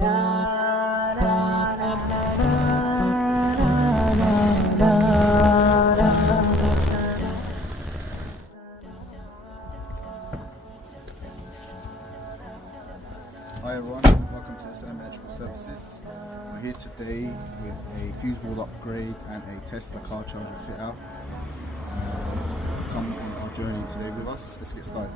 Hi everyone, welcome to SM Electrical Services. We're here today with a fuse board upgrade and a Tesla car charger fit out. Come on our journey today with us. Let's get started.